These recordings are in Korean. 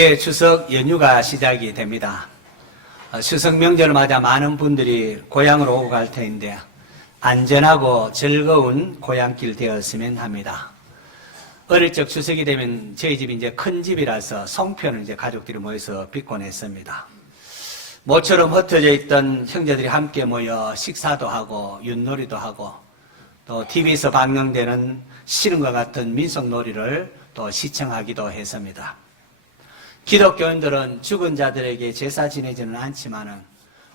추석 연휴가 시작이 됩니다. 추석 명절을 맞아 많은 분들이 고향으로 오고 갈 터인데 안전하고 즐거운 고향길 되었으면 합니다. 어릴 적 추석이 되면 저희 집이 이제 큰 집이라서 송편을 이제 가족들이 모여서 빚곤 했습니다. 모처럼 흩어져 있던 형제들이 함께 모여 식사도 하고 윷놀이도 하고 또 TV에서 방영되는 신음과 같은 민속놀이를 또 시청하기도 했습니다. 기독교인들은 죽은 자들에게 제사 지내지는 않지만은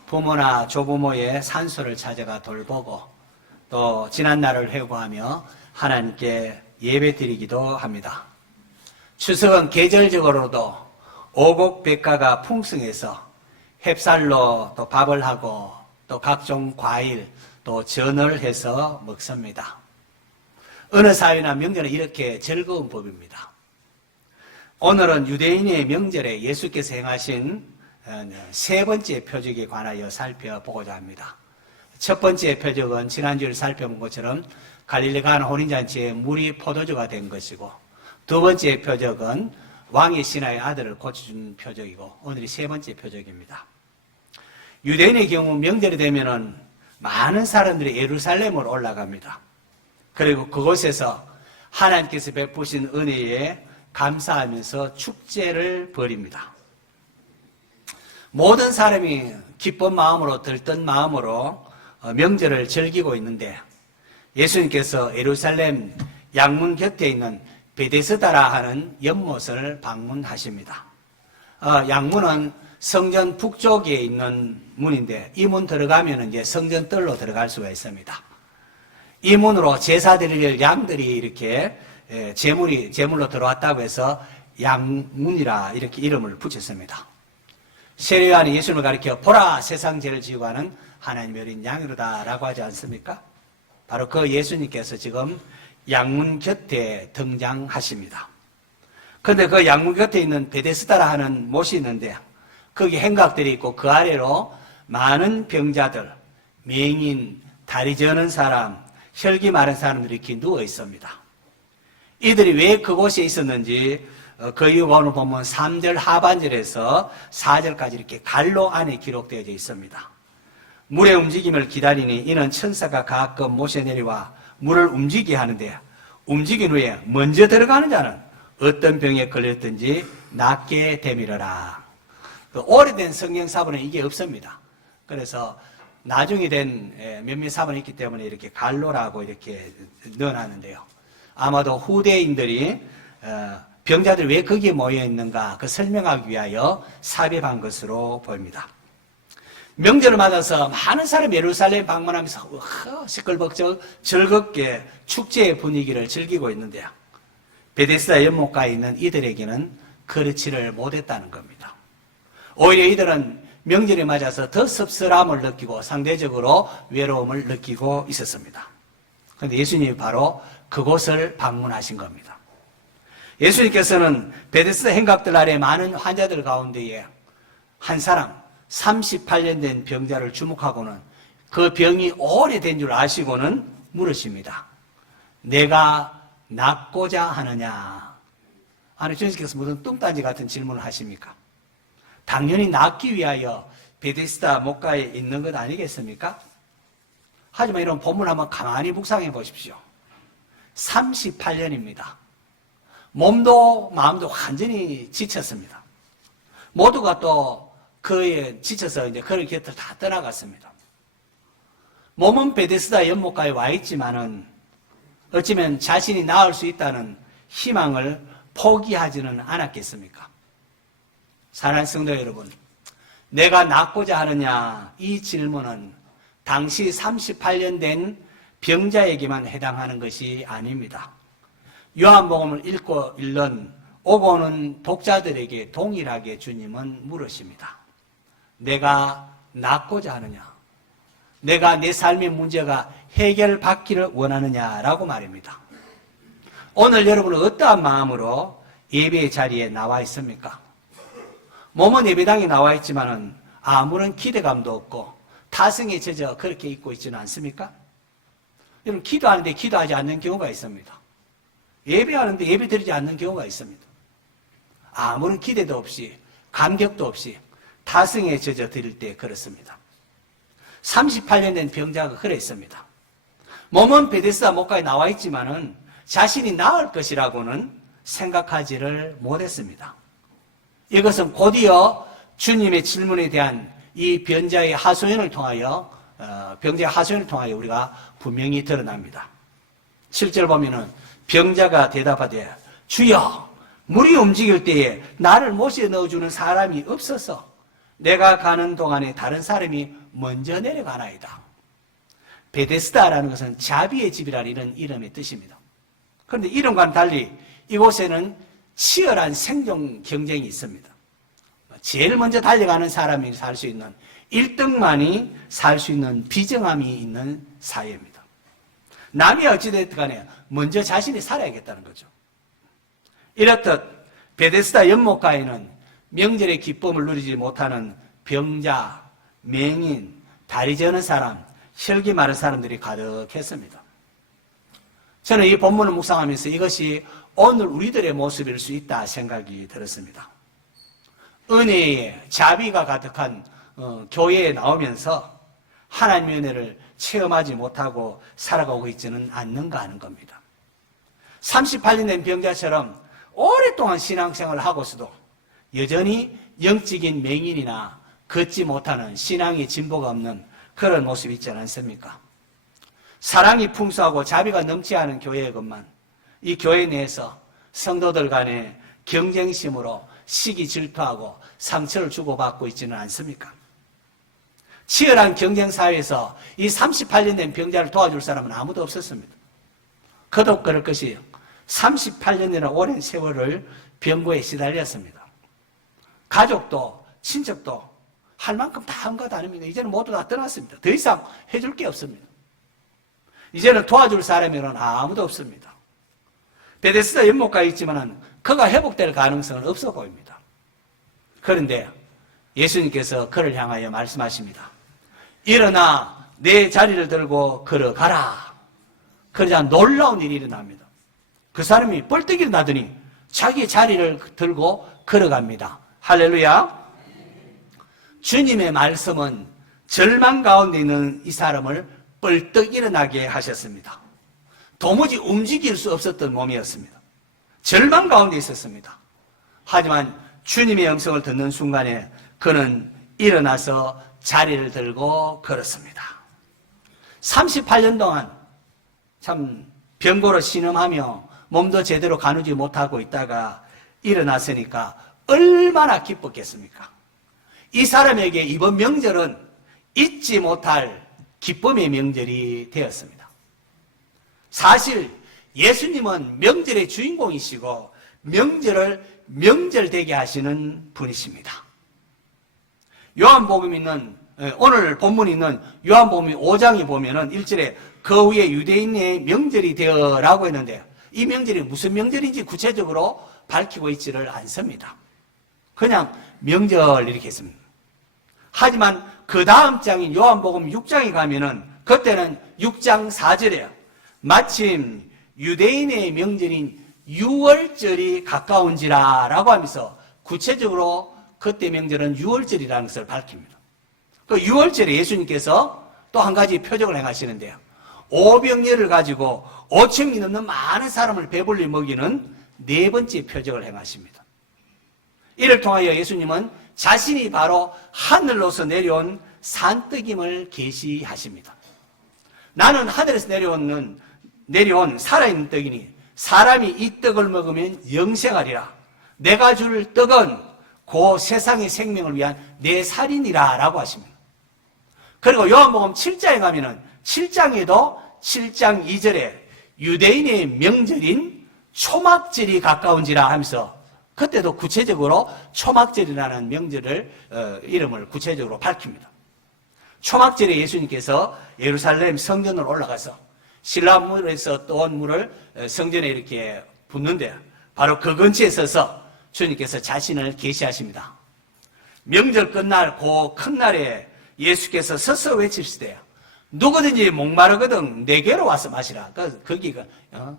부모나 조부모의 산소를 찾아가 돌보고 또 지난 날을 회고하며 하나님께 예배 드리기도 합니다. 추석은 계절적으로도 오곡백과가 풍성해서 햅쌀로 또 밥을 하고 또 각종 과일 또 전을 해서 먹습니다. 어느 사회나 명절은 이렇게 즐거운 법입니다. 오늘은 유대인의 명절에 예수께서 행하신 세 번째 표적에 관하여 살펴보고자 합니다. 첫 번째 표적은 지난주에 살펴본 것처럼 갈릴리 가나 혼인잔치에 물이 포도주가 된 것이고, 두 번째 표적은 왕의 신하의 아들을 고쳐준 표적이고, 오늘이 세 번째 표적입니다. 유대인의 경우 명절이 되면은 많은 사람들이 예루살렘으로 올라갑니다. 그리고 그곳에서 하나님께서 베푸신 은혜에 감사하면서 축제를 벌입니다. 모든 사람이 기쁜 마음으로 들뜬 마음으로 명절을 즐기고 있는데 예수님께서 예루살렘 양문 곁에 있는 베데스다라 하는 연못을 방문하십니다. 양문은 성전 북쪽에 있는 문인데 이 문 들어가면 이제 성전 뜰로 들어갈 수가 있습니다. 이 문으로 제사 드릴 양들이 이렇게 제물로 들어왔다고 해서 양문이라 이렇게 이름을 붙였습니다. 세례요한이 예수님을 가리켜 보라 세상 죄를 지고 하는 하나님의 어린 양이로다라고 하지 않습니까? 바로 그 예수님께서 지금 양문 곁에 등장하십니다. 그런데 그 양문 곁에 있는 베데스다라 하는 못이 있는데 거기 행각들이 있고 그 아래로 많은 병자들, 맹인, 다리 저는 사람, 혈기 마른 사람들이 이렇게 누워 있습니다. 이들이 왜 그곳에 있었는지 그 이유가 오늘 보면 3절 하반절에서 4절까지 이렇게 갈로 안에 기록되어져 있습니다. 물의 움직임을 기다리니 이는 천사가 가끔 못에 내려와 물을 움직이게 하는데 움직인 후에 먼저 들어가는 자는 어떤 병에 걸렸든지 낫게 되밀어라. 오래된 성경 사본에 이게 없습니다. 그래서 나중에 된 몇몇 사본이 있기 때문에 이렇게 갈로라고 이렇게 넣어놨는데요. 아마도 후대인들이 병자들이 왜 거기에 모여 있는가 그 설명하기 위하여 삽입한 것으로 보입니다. 명절을 맞아서 많은 사람이 예루살렘 방문하면서 시끌벅적 즐겁게 축제의 분위기를 즐기고 있는데요. 베데스다 연못가에 있는 이들에게는 그렇지를 못했다는 겁니다. 오히려 이들은 명절에 맞아서 더 섭섭함을 느끼고 상대적으로 외로움을 느끼고 있었습니다. 그런데 예수님이 바로 그곳을 방문하신 겁니다. 예수님께서는 베데스다 행각들 아래 많은 환자들 가운데에 한 사람 38년 된 병자를 주목하고는 그 병이 오래된 줄 아시고는 물으십니다. 내가 낫고자 하느냐? 아니 주님께서 무슨 뚱딴지 같은 질문을 하십니까? 당연히 낫기 위하여 베데스다 못가에 있는 것 아니겠습니까? 하지만 이런 본문을 한번 가만히 묵상해 보십시오. 38년입니다. 몸도 마음도 완전히 지쳤습니다. 모두가 또 그에 지쳐서 이제 그를 곁을 다 떠나갔습니다. 몸은 베데스다 연못가에 와 있지만은 어쩌면 자신이 나을 수 있다는 희망을 포기하지는 않았겠습니까? 사랑하는 성도 여러분, 내가 낫고자 하느냐 이 질문은 당시 38년 된 병자에게만 해당하는 것이 아닙니다. 요한복음을 읽고 읽는 오고 오는 독자들에게 동일하게 주님은 물으십니다. 내가 낫고자 하느냐? 내가 내 삶의 문제가 해결받기를 원하느냐라고 말입니다. 오늘 여러분은 어떠한 마음으로 예배의 자리에 나와 있습니까? 몸은 예배당에 나와 있지만은 아무런 기대감도 없고 타성에 젖어 그렇게 있고 있지는 않습니까? 여러분 기도하는데 기도하지 않는 경우가 있습니다. 예배하는데 예배 드리지 않는 경우가 있습니다. 아무런 기대도 없이 감격도 없이 타성에 젖어 들일 때 그렇습니다. 38년 된 병자가 그랬습니다. 몸은 베데스다 목가에 나와 있지만은 자신이 나을 것이라고는 생각하지를 못했습니다. 이것은 곧이어 주님의 질문에 대한 이 병자의 하소연을 통하여 우리가 분명히 드러납니다. 7절 보면은 병자가 대답하되 주여 물이 움직일 때에 나를 못에 넣어주는 사람이 없어서 내가 가는 동안에 다른 사람이 먼저 내려가나이다. 베데스다라는 것은 자비의 집이라는 이런 이름의 뜻입니다. 그런데 이름과는 달리 이곳에는 치열한 생존 경쟁이 있습니다. 제일 먼저 달려가는 사람이 살 수 있는 1등만이 살 수 있는 비정함이 있는 사회입니다. 남이 어찌됐든 간에 먼저 자신이 살아야겠다는 거죠. 이렇듯 베데스다 연못가에는 명절의 기쁨을 누리지 못하는 병자, 맹인, 다리 저는 사람, 혈기 마른 사람들이 가득했습니다. 저는 이 본문을 묵상하면서 이것이 오늘 우리들의 모습일 수 있다 생각이 들었습니다. 은혜의 자비가 가득한 교회에 나오면서 하나님의 은혜를 체험하지 못하고 살아가고 있지는 않는가 하는 겁니다. 38년 된 병자처럼 오랫동안 신앙생활을 하고서도 여전히 영적인 맹인이나 걷지 못하는 신앙의 진보가 없는 그런 모습이 있지 않습니까? 사랑이 풍성하고 자비가 넘치 않은 교회의 것만 이 교회 내에서 성도들 간의 경쟁심으로 시기 질투하고 상처를 주고받고 있지는 않습니까? 치열한 경쟁 사회에서 이 38년 된 병자를 도와줄 사람은 아무도 없었습니다. 그도 그럴 것이에요. 38년이나 오랜 세월을 병고에 시달렸습니다. 가족도 친척도 할 만큼 다 한 것 아닙니까? 이제는 모두 다 떠났습니다. 더 이상 해줄 게 없습니다. 이제는 도와줄 사람이란 아무도 없습니다. 베데스다 연못가에 있지만 그가 회복될 가능성은 없어 보입니다. 그런데 예수님께서 그를 향하여 말씀하십니다. 일어나 내 자리를 들고 걸어가라. 그러자 놀라운 일이 일어납니다. 그 사람이 벌떡 일어나더니 자기 자리를 들고 걸어갑니다. 할렐루야. 주님의 말씀은 절망 가운데 있는 이 사람을 벌떡 일어나게 하셨습니다. 도무지 움직일 수 없었던 몸이었습니다. 절망 가운데 있었습니다. 하지만 주님의 음성을 듣는 순간에 그는 일어나서 자리를 들고 걸었습니다. 38년 동안 참 병고로 신음하며 몸도 제대로 가누지 못하고 있다가 일어났으니까 얼마나 기뻤겠습니까? 이 사람에게 이번 명절은 잊지 못할 기쁨의 명절이 되었습니다. 사실 예수님은 명절의 주인공이시고 명절을 명절되게 하시는 분이십니다. 오늘 본문이 있는 요한복음 5장에 보면은 1절에 그 후에 유대인의 명절이 되어라고 했는데 이 명절이 무슨 명절인지 구체적으로 밝히고 있지를 않습니다. 그냥 명절 이렇게 했습니다. 하지만 그 다음 장인 요한복음 6장에 가면은 그때는 6장 4절에요. 마침 유대인의 명절인 유월절이 가까운지라 라고 하면서 구체적으로 그때 명절은 유월절이라는 것을 밝힙니다. 그 유월절에 예수님께서 또 한 가지 표적을 행하시는데요. 오병이어를 가지고 5천이 넘는 많은 사람을 배불리 먹이는 네 번째 표적을 행하십니다. 이를 통하여 예수님은 자신이 바로 하늘로서 내려온 산떡임을 계시하십니다. 나는 하늘에서 내려온 살아있는 떡이니 사람이 이 떡을 먹으면 영생하리라. 내가 줄 떡은 그 세상의 생명을 위한 내 살이니라 라고 하십니다. 그리고 요한복음 7장에 가면은 7장에도 7장 2절에 유대인의 명절인 초막절이 가까운지라 하면서 그때도 구체적으로 초막절이라는 명절을 이름을 구체적으로 밝힙니다. 초막절에 예수님께서 예루살렘 성전으로 올라가서 신라물에서 떠온 물을 성전에 이렇게 붓는데 바로 그 근처에 서서 주님께서 자신을 계시하십니다. 명절 끝날 그 큰 날에 예수께서 서서 외치시대요. 누구든지 목마르거든 내게로 와서 마시라. 거기가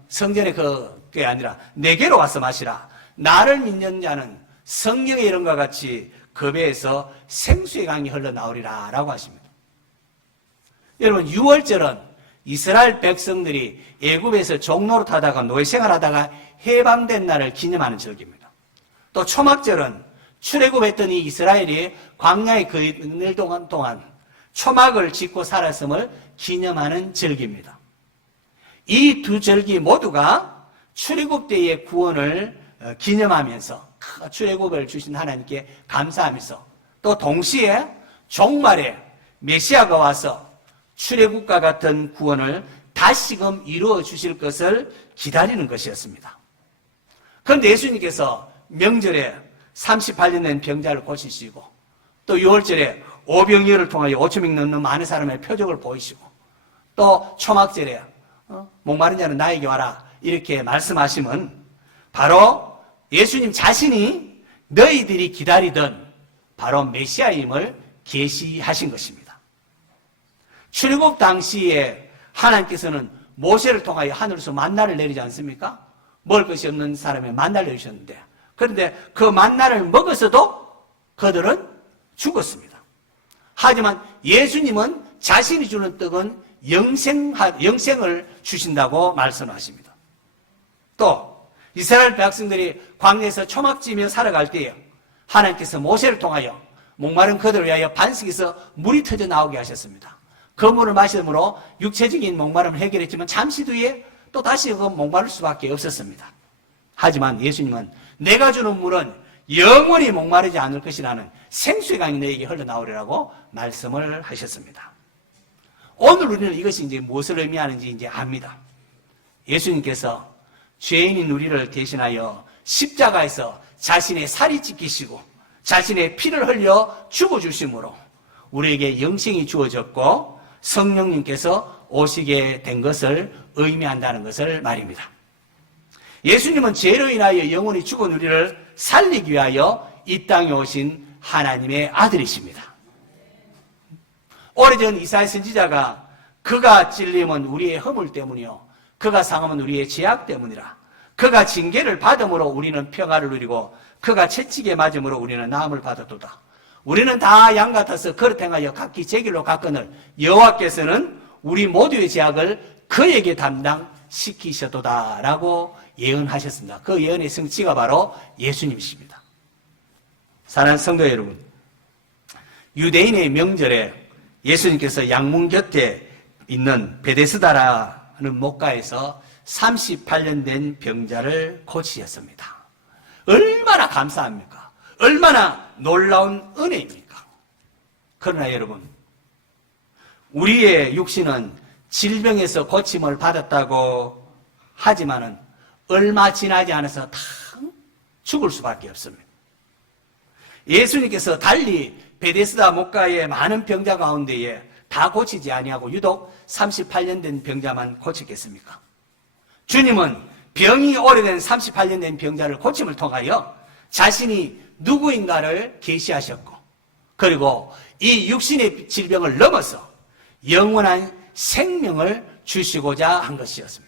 성전의 그게 아니라 내게로 와서 마시라. 나를 믿는 자는 성경의 이름과 같이 그 배에서 생수의 강이 흘러나오리라 라고 하십니다. 여러분, 유월절은 이스라엘 백성들이 애굽에서 종노릇하다가 노예생활하다가 해방된 날을 기념하는 절기입니다. 또 초막절은 출애굽했던 이 이스라엘이 광야에 거인을 동안 초막을 짓고 살았음을 기념하는 절기입니다. 이 두 절기 모두가 출애굽 때의 구원을 기념하면서 출애굽을 주신 하나님께 감사하면서 또 동시에 종말에 메시아가 와서 출애굽과 같은 구원을 다시금 이루어 주실 것을 기다리는 것이었습니다. 그런데 예수님께서 명절에 38년 된 병자를 고치시고 또 6월절에 오병이어를 통하여 5,000명 넘는 많은 사람의 표적을 보이시고 또 초막절에 목마른 자는 나에게 와라 이렇게 말씀하시면 바로 예수님 자신이 너희들이 기다리던 바로 메시아임을 계시하신 것입니다. 출애굽 당시에 하나님께서는 모세를 통하여 하늘에서 만나를 내리지 않습니까? 먹을 것이 없는 사람에 만나를 내리셨는데 그런데 그 만나를 먹었어도 그들은 죽었습니다. 하지만 예수님은 자신이 주는 떡은 영생을 주신다고 말씀하십니다. 또 이스라엘 백성들이 광야에서 초막지며 살아갈 때에 하나님께서 모세를 통하여 목마른 그들을 위하여 반석에서 물이 터져 나오게 하셨습니다. 그 물을 마심으로 육체적인 목마름을 해결했지만 잠시 뒤에 또 다시 그 목마를 수밖에 없었습니다. 하지만 예수님은 내가 주는 물은 영원히 목마르지 않을 것이라는 생수의 강이 너에게 흘러나오리라고 말씀을 하셨습니다. 오늘 우리는 이것이 이제 무엇을 의미하는지 이제 압니다. 예수님께서 죄인인 우리를 대신하여 십자가에서 자신의 살이 찢기시고 자신의 피를 흘려 죽어주심으로 우리에게 영생이 주어졌고 성령님께서 오시게 된 것을 의미한다는 것을 말입니다. 예수님은 죄로 인하여 영원히 죽은 우리를 살리기 위하여 이 땅에 오신 하나님의 아들이십니다. 오래전 이사야 선지자가 그가 찔림은 우리의 허물 때문이요 그가 상함은 우리의 죄악 때문이라. 그가 징계를 받음으로 우리는 평화를 누리고 그가 채찍에 맞음으로 우리는 나음을 받았도다. 우리는 다 양 같아서 그릇 행하여 각기 제 길로 갔거늘 여호와께서는 우리 모두의 죄악을 그에게 담당시키셨도다 라고 예언하셨습니다. 그 예언의 성취가 바로 예수님이십니다. 사랑하는 성도 여러분, 유대인의 명절에 예수님께서 양문 곁에 있는 베데스다라는 목가에서 38년 된 병자를 고치셨습니다. 얼마나 감사합니까? 얼마나 놀라운 은혜입니까? 그러나 여러분, 우리의 육신은 질병에서 고침을 받았다고 하지만은 얼마 지나지 않아서 다 죽을 수밖에 없습니다. 예수님께서 달리 베데스다 목가의 많은 병자 가운데에 다 고치지 아니하고 유독 38년 된 병자만 고치겠습니까? 주님은 병이 오래된 38년 된 병자를 고침을 통하여 자신이 누구인가를 계시하셨고 그리고 이 육신의 질병을 넘어서 영원한 생명을 주시고자 한 것이었습니다.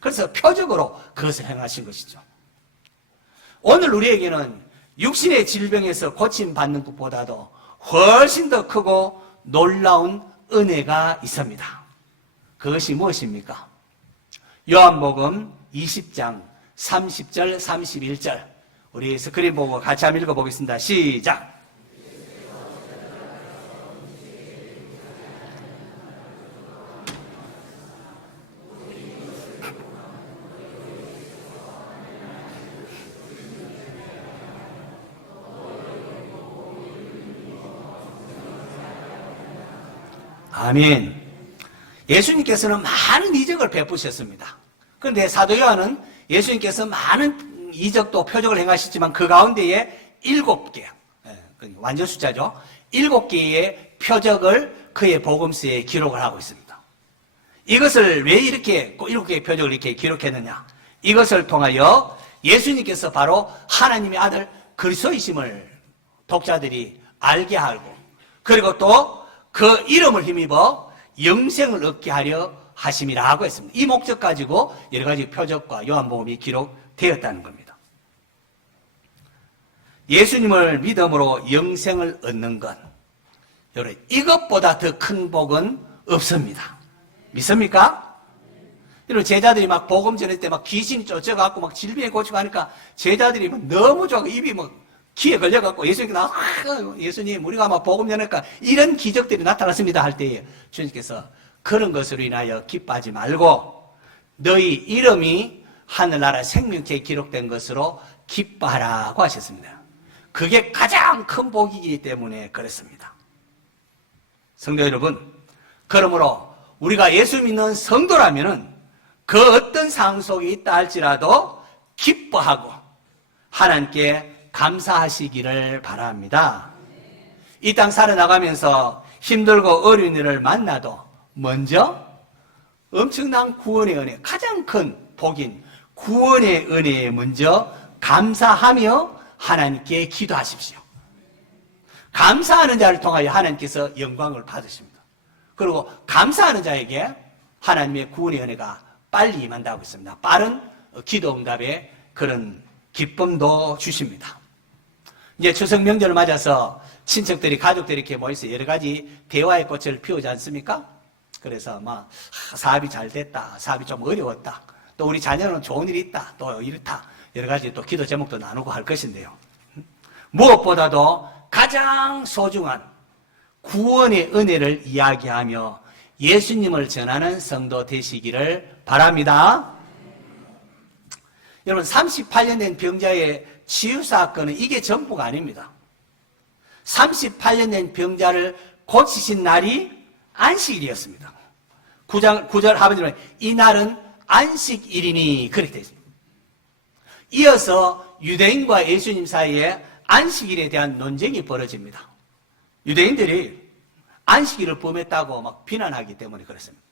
그래서 표적으로 그것을 행하신 것이죠. 오늘 우리에게는 육신의 질병에서 고침받는 것보다도 훨씬 더 크고 놀라운 은혜가 있습니다. 그것이 무엇입니까? 요한복음 20장 30절 31절 우리 스크린 보고 같이 한번 읽어보겠습니다. 시작! 아멘. 예수님께서는 많은 이적을 베푸셨습니다. 그런데 사도 요한은 예수님께서 많은 이적도 표적을 행하셨지만 그 가운데에 7개, 완전 숫자죠. 7개의 표적을 그의 복음서에 기록을 하고 있습니다. 이것을 왜 이렇게 7개의 표적을 이렇게 기록했느냐? 이것을 통하여 예수님께서 바로 하나님의 아들 그리스도이심을 독자들이 알게 하고 그리고 또 그 이름을 힘입어 영생을 얻게 하려 하심이라고 했습니다. 이 목적 가지고 여러 가지 표적과 요한복음이 기록되었다는 겁니다. 예수님을 믿음으로 영생을 얻는 것. 여러분, 이것보다 더 큰 복은 없습니다. 믿습니까? 여러분, 제자들이 막 복음 전할 때 막 귀신이 쫓아갖고 막 질병에 고치고 하니까 제자들이 막 너무 좋아하고 입이 막 귀에 걸려갖고 예수님께 예수님, 우리가 막 복음 전하니까 이런 기적들이 나타났습니다 할 때에 주님께서 그런 것으로 인하여 기뻐하지 말고 너희 이름이 하늘나라 생명책에 기록된 것으로 기뻐하라고 하셨습니다. 그게 가장 큰 복이기 때문에 그렇습니다. 성도 여러분, 그러므로 우리가 예수 믿는 성도라면은 그 어떤 상황 속에 있다 할지라도 기뻐하고 하나님께 감사하시기를 바랍니다. 이 땅 살아나가면서 힘들고 어려운 일을 만나도 먼저 엄청난 구원의 은혜, 가장 큰 복인 구원의 은혜에 먼저 감사하며 하나님께 기도하십시오. 감사하는 자를 통하여 하나님께서 영광을 받으십니다. 그리고 감사하는 자에게 하나님의 구원의 은혜가 빨리 임한다고 했습니다. 빠른 기도 응답의 그런 기쁨도 주십니다. 이제 추석 명절을 맞아서 친척들이, 가족들이 이렇게 모여서 여러 가지 대화의 꽃을 피우지 않습니까? 그래서 막 사업이 잘 됐다, 사업이 좀 어려웠다, 또 우리 자녀는 좋은 일이 있다, 또 이렇다, 여러 가지 또 기도 제목도 나누고 할 것인데요. 무엇보다도 가장 소중한 구원의 은혜를 이야기하며 예수님을 전하는 성도 되시기를 바랍니다. 여러분, 38년 된 병자의 치유 사건은 이게 전부가 아닙니다. 38년 된 병자를 고치신 날이 안식일이었습니다. 9절 하반절에 이 날은 안식일이니 그렇게 되어 있습니다. 이어서 유대인과 예수님 사이에 안식일에 대한 논쟁이 벌어집니다. 유대인들이 안식일을 범했다고 막 비난하기 때문에 그렇습니다.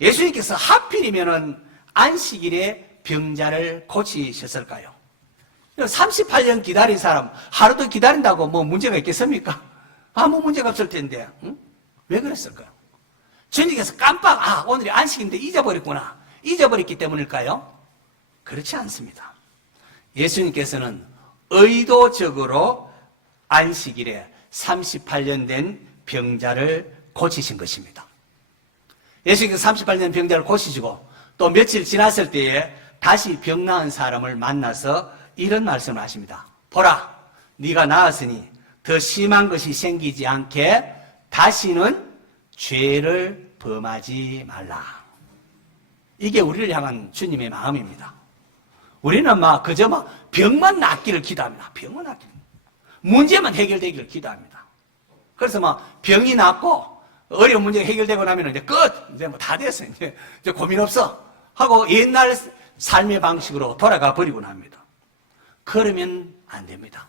예수님께서 하필이면은 안식일에 병자를 고치셨을까요? 38년 기다린 사람 하루도 기다린다고 뭐 문제가 있겠습니까? 아무 문제가 없을 텐데 왜 그랬을까요? 주님께서 깜빡 오늘이 안식인데 잊어버렸구나, 잊어버렸기 때문일까요? 그렇지 않습니다. 예수님께서는 의도적으로 안식일에 38년 된 병자를 고치신 것입니다. 예수님께서 38년 된 병자를 고치시고 또 며칠 지났을 때에 다시 병 나은 사람을 만나서 이런 말씀을 하십니다. 보라, 네가 나았으니 더 심한 것이 생기지 않게 다시는 죄를 범하지 말라. 이게 우리를 향한 주님의 마음입니다. 우리는 그저 병만 낫기를 기도합니다. 병만 낫기를. 문제만 해결되기를 기도합니다. 그래서 병이 낫고 어려운 문제가 해결되고 나면 이제 끝! 이제 다 됐어. 이제 고민 없어. 하고 옛날 삶의 방식으로 돌아가 버리곤 합니다. 그러면 안 됩니다.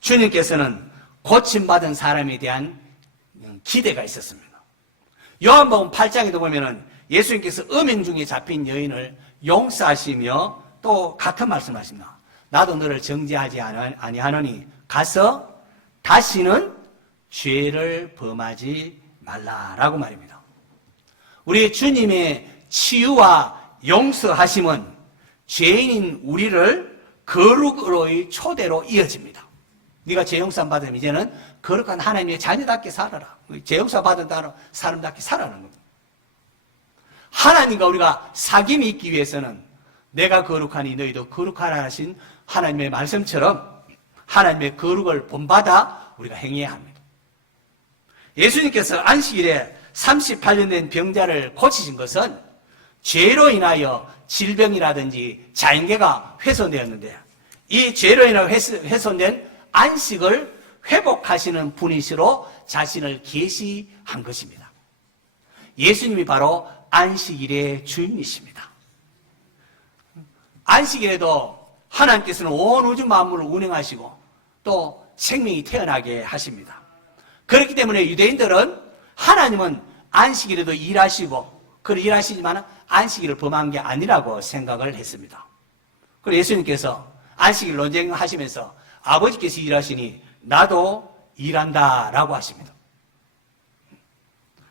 주님께서는 고침받은 사람에 대한 기대가 있었습니다. 요한복음 8장에도 보면은 예수님께서 음행 중에 잡힌 여인을 용서하시며 또 같은 말씀하십니다. 나도 너를 정죄하지 아니하노니 가서 다시는 죄를 범하지 말라라고 말입니다. 우리 주님의 치유와 용서하심은 죄인인 우리를 거룩으로의 초대로 이어집니다. 네가 죄 용서 받으면 이제는 거룩한 하나님의 자녀답게 살아라. 죄 용서 받은 사람답게 살아라는 겁니다. 하나님과 우리가 사귐이 있기 위해서는 내가 거룩하니 너희도 거룩하라 하신 하나님의 말씀처럼 하나님의 거룩을 본받아 우리가 행해야 합니다. 예수님께서 안식일에 38년 된 병자를 고치신 것은 죄로 인하여 질병이라든지 자연계가 훼손되었는데 이 죄로 인하여 훼손된 안식을 회복하시는 분이시로 자신을 계시한 것입니다. 예수님이 바로 안식일의 주인이십니다. 안식일에도 하나님께서는 온 우주 만물을 운행하시고 또 생명이 태어나게 하십니다. 그렇기 때문에 유대인들은 하나님은 안식일에도 일하시고 일하시지만 안식일을 범한 게 아니라고 생각을 했습니다. 그리고 예수님께서 안식일 논쟁하시면서 아버지께서 일하시니 나도 일한다라고 하십니다.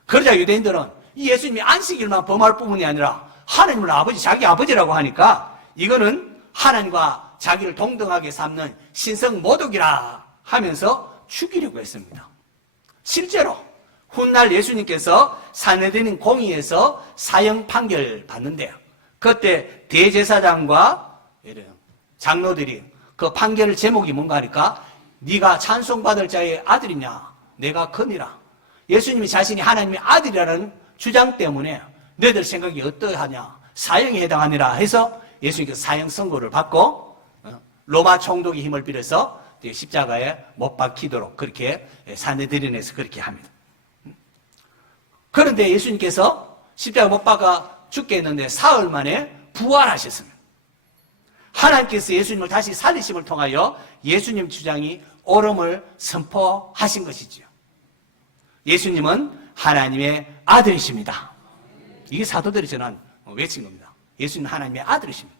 그러자 유대인들은 이 예수님이 안식일만 범할 뿐만이 아니라 하나님을 자기 아버지라고 하니까 이거는 하나님과 자기를 동등하게 삼는 신성 모독이라 하면서 죽이려고 했습니다. 실제로 훗날 예수님께서 산헤드린 공의에서 사형 판결 받는데요. 그때 대제사장과 장로들이 그 판결 제목이 뭔가 하니까 네가 찬송받을 자의 아들이냐 내가 크니라. 예수님이 자신이 하나님의 아들이라는 주장 때문에 너희들 생각이 어떠하냐 사형에 해당하니라 해서 예수님께서 사형 선고를 받고 로마 총독의 힘을 빌어서 십자가에 못 박히도록 그렇게 산헤드린에서 그렇게 합니다. 그런데 예수님께서 십자가 못 박아 죽게 했는데 사흘 만에 부활하셨습니다. 하나님께서 예수님을 다시 살리심을 통하여 예수님 주장이 옳음을 선포하신 것이지요. 예수님은 하나님의 아들이십니다. 이게 사도들이 전한 외친 겁니다. 예수님은 하나님의 아들이십니다.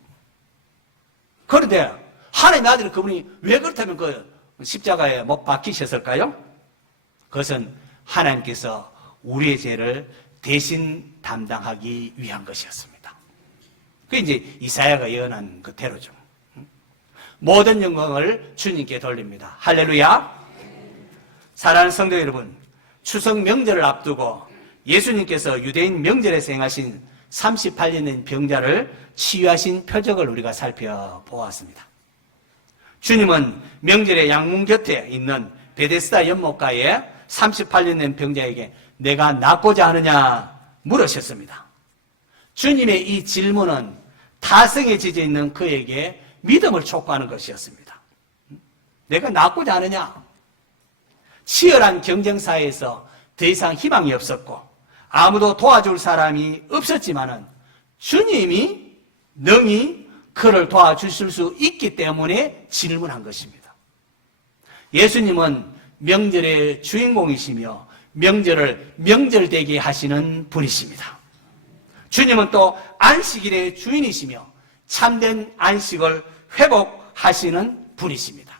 그런데 하나님의 아들은 그분이 왜 그렇다면 그 십자가에 못 박히셨을까요? 그것은 하나님께서 우리의 죄를 대신 담당하기 위한 것이었습니다. 그게 이제 이사야가 예언한 그대로죠. 모든 영광을 주님께 돌립니다. 할렐루야. 사랑하는 성도 여러분, 추석 명절을 앞두고 예수님께서 유대인 명절에서 행하신 38년 된 병자를 치유하신 표적을 우리가 살펴보았습니다. 주님은 명절에 양문 곁에 있는 베데스다 연못가에 38년 된 병자에게 내가 낫고자 하느냐 물으셨습니다. 주님의 이 질문은 타성에 젖어 있는 그에게 믿음을 촉구하는 것이었습니다. 내가 낫고자 하느냐? 치열한 경쟁사에서 더 이상 희망이 없었고 아무도 도와줄 사람이 없었지만은 주님이 능히 그를 도와주실 수 있기 때문에 질문한 것입니다. 예수님은 명절의 주인공이시며 명절을 명절되게 하시는 분이십니다. 주님은 또 안식일의 주인이시며 참된 안식을 회복하시는 분이십니다.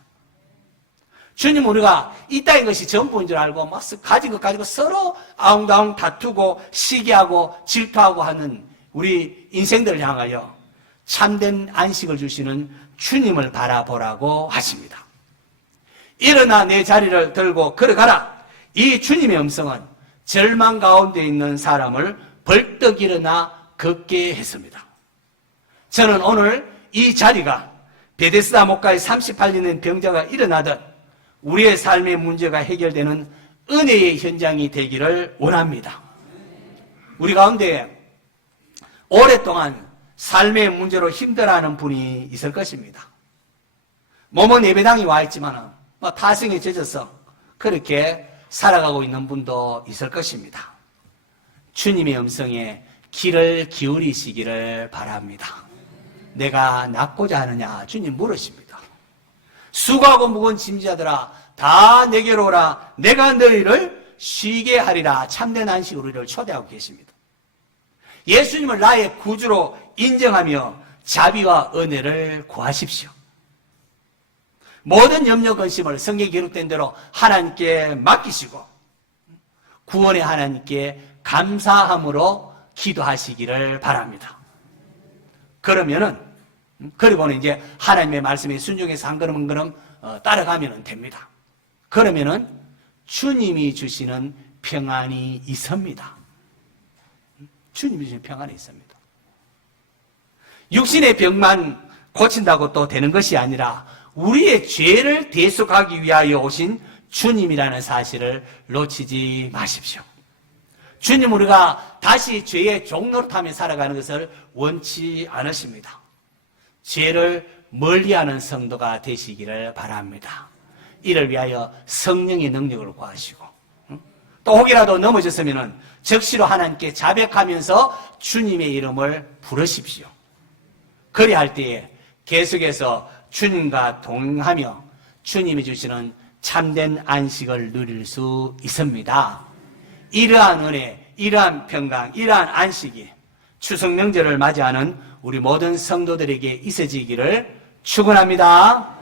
주님 우리가 이 땅의 것이 전부인 줄 알고 막 가진 것 가지고 서로 아웅다웅 다투고 시기하고 질투하고 하는 우리 인생들을 향하여 참된 안식을 주시는 주님을 바라보라고 하십니다. 일어나 내 자리를 들고 걸어가라. 이 주님의 음성은 절망 가운데 있는 사람을 벌떡 일어나 걷게 했습니다. 저는 오늘 이 자리가 베데스다 목가에 38년 된 병자가 일어나듯 우리의 삶의 문제가 해결되는 은혜의 현장이 되기를 원합니다. 우리 가운데 오랫동안 삶의 문제로 힘들어하는 분이 있을 것입니다. 몸은 예배당에 와 있지만 타성에 젖어서 그렇게 살아가고 있는 분도 있을 것입니다. 주님의 음성에 귀를 기울이시기를 바랍니다. 내가 낫고자 하느냐 주님 물으십니다. 수고하고 무거운 짐자들아 다 내게로 오라. 내가 너희를 쉬게 하리라. 참된 안식으로 우리를 초대하고 계십니다. 예수님을 나의 구주로 인정하며 자비와 은혜를 구하십시오. 모든 염려 근심을 성경에 기록된 대로 하나님께 맡기시고 구원의 하나님께 감사함으로 기도하시기를 바랍니다. 그리고는 이제 하나님의 말씀에 순종해서 한 걸음 한 걸음 따라가면 됩니다. 그러면은 주님이 주시는 평안이 있습니다. 주님이 주시는 평안이 있습니다. 육신의 병만 고친다고 또 되는 것이 아니라 우리의 죄를 대속하기 위하여 오신 주님이라는 사실을 놓치지 마십시오. 주님 우리가 다시 죄의 종노릇하며 살아가는 것을 원치 않으십니다. 죄를 멀리하는 성도가 되시기를 바랍니다. 이를 위하여 성령의 능력을 구하시고 또 혹이라도 넘어졌으면 적시로 하나님께 자백하면서 주님의 이름을 부르십시오. 그리 할 때에 계속해서 주님과 동행하며 주님이 주시는 참된 안식을 누릴 수 있습니다. 이러한 은혜, 이러한 평강, 이러한 안식이 추석 명절을 맞이하는 우리 모든 성도들에게 있어지기를 축원합니다.